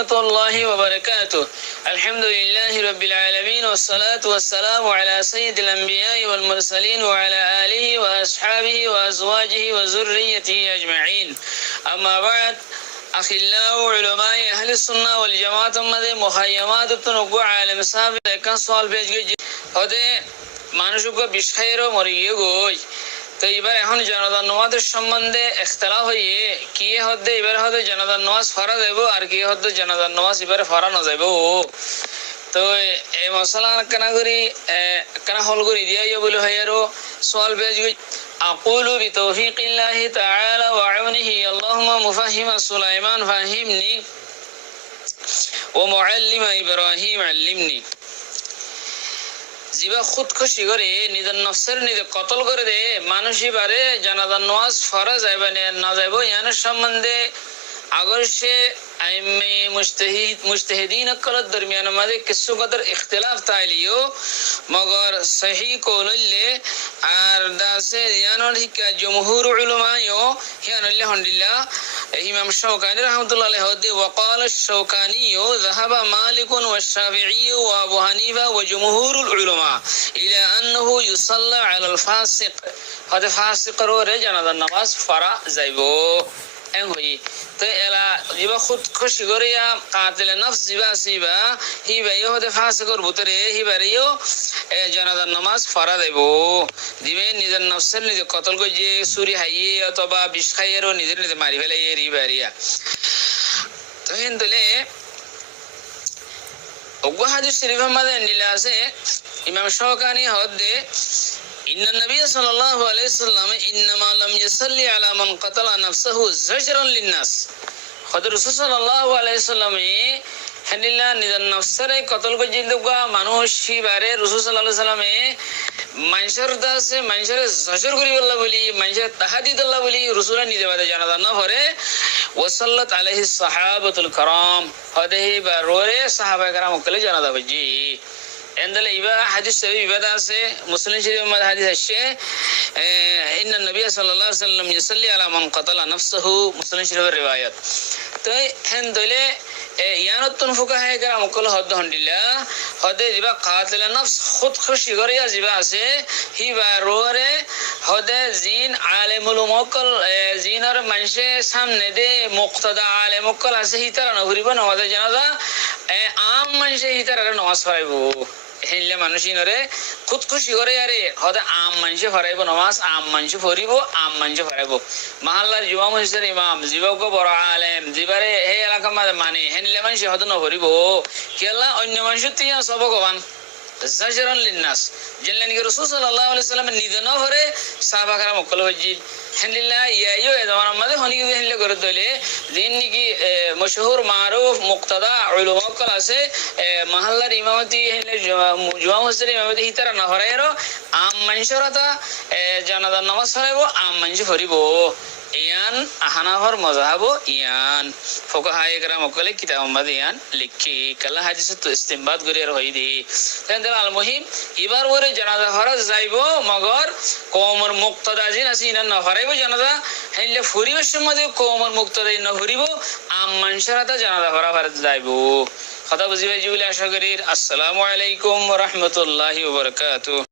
ورحمة الله وبركاته. الحمد لله رب العالمين والصلاة والسلام على سيد الأنبياء والمرسلين وعلى آله وأصحابه وأزواجه وذريته أجمعين. أما بعد، أخلاء علماء أهل السنة والجماعة مده مخيمات تنقو عالم صاحب كان سوال بيجي هذا মানুষকে বিষয়েরও মরিয়ে গই। তো এবার এখন জানাজার নামাজের সম্বন্ধে ইখতিলাফ হয়ে কি হদ্দে এবার হদে জানাজার নামাজ ফরজ হইব আর কি হদ্দে জানাজার নামাজ এবারে ফরানো যাইব। তো এই মশলা কেনা করি কেনা হল করে দিয়া বলে হয় আরো সোয়াল পেজ أقول بتوفيق الله تعالى وعونه اللهم مفهم سليمان فهمني ومعلم إبراهيم علمني। জিবা খুদকুশি করে নিজের নফসের নিজে কতল করে দে মানুষই বারে জানাজার নামাজ ফরজ যাইবে না যাইব ইয়ানের সম্বন্ধে আগর সে আইম্মে মুজতাহিদিন কলত দরমিয়ান মাঝে কিছু কদর ইখতিলাফ তাইলিও মগর সহি কৌললে আর দাসে ইয়ানোর হিকা জমহুর উলামায়ো হিয়ানল্লাহ হামদুলিল্লাহ ইমাম শাওকানি রাহমাতুল্লাহ আলাইহি হদে ওয়াকাল শাওকানি ذهب مالك والشافعي وابو حنيفه وجمهور العلماء الى انه يصلى على الفاسق هذا فاسق রে জানাজার নামাজ ফরা যাইবো এং হই। তো এলা জিবা খুদ খুশি করিয়া কাতিলে নফস জিবা সিবা হিবাইও হতে ফাসিকর ভিতরে হিবারিও জানাজার নামাজ ফরা দেব দিবে নিজের নফসের নিজে কতল করে যে চুরি হাইয়ে অথবা বিষ খাইয়েরও নিজের নিজে মারি ফেলে রিবারিয়া। তো হিন্দুলে ওগো হাদিস শরীফ মাঝে নিলে আছে ইমাম শাওকানি হদে إن النبي صلى الله عليه وسلم إنما لم يصلي على من قتل نفسه زجرا للناس। خد رسول صلى الله عليه وسلم হেনিলা নিজের নফসরে কতল করে জিন্দুগা মানুষ বারে রসুল সাল্লাল্লাহু আলাইহি সাল্লামে মানুষের দাসে মানুষের জজর করি বললা বলি মানুষের তাহাদিদ আল্লাহ বলি রসুলের নিজে বাদে জানাজা না পড়ে ওয়াসাল্লাত আলাইহি সাহাবাতুল کرام হদেহি বারে সাহাবায়ে کرام কলে জানাজা হজি এন্ডলে ইবা হাদিস শরীফ ইবাদা আছে মুসলিম শরীফের মধ্যে হাদিস আছে ইন্না নবী সাল্লাল্লাহু আলাইহি ওয়াসাল্লাম ইউসাল্লি আলা মান কাতালা নাফসাহু মুসলিম শরীফের riwayat। তো হেন্দলে ইয়ানতুন ফুকাহে کرام কল হদ হন্ডিলা হদে জিবা কাতিল নফস খুদ খুশি করিয়া জিবা আছে হিবা রোরে হদে জিন আলেমুল মুকল জিনর মানুষে সামনে দে মুক্তাদা আলেম মুকল আছে হিতারা নগরিব নামাজ জানাজা আম মানুষে হিতারা নামাজ পড়াইব হেনলে মানুষই নরে খুদ খুশি করে আরে হদে আম মানুষে ফরাইব নামাজ আম মানুষে ফরিব আম মানুষে ফরাইব মহল্লার জুমা মসজিদের ইমাম জীবক বড় আলেম জিবারে হে এলাকা মানে হেনলে মানুষে হদ নভরিব কেলা অন্য মানুষের তিয়া সব ভগবান জাজরান লিন্নাস জেনলেন কি রাসূল সাল্লাল্লাহু আলাইহি ওয়াসাল্লাম নিজে না ভরে সাহাবা کرام মক্কল হজি হেনলিল্লাহ ইয়াইও এ জামানার মধ্যে হনি কি হেনলে করে দলে দিন কি মশহুর মারুফ মুক্তাদা উলামা কল আছে মহল্লার ইমামতি হেনলে জুমা মসজিদের ইমামতি হিতারা না হরাইরো আম মানুষরাতা জানাজার নামাজ পড়াইব আম মানুষ পড়িব ইয়ান আহনাফর মযহাব ইয়ান ফুকাহায়ে کرام কলে কিতাব মধ্যে ইয়ান লিখি কালা হাদিস তো ইস্তেমবাদ করে আর হই দি তেন আল মুহিম এবার ওরে জানাজা ফরজ যাইব মগর কওমর মুক্তাদা জিন আসিন না ফরাইব জানাজা হেনলে ফুরিবের সময় কওমর মুক্তাদা না ফুরিব আম মানুষরাতা জানাজা ফরজ যাইব। কথা বুঝিবাই জুবিল আশা করি। আসসালামু আলাইকুম ওয়া রাহমাতুল্লাহি ওয়া বারাকাতুহু।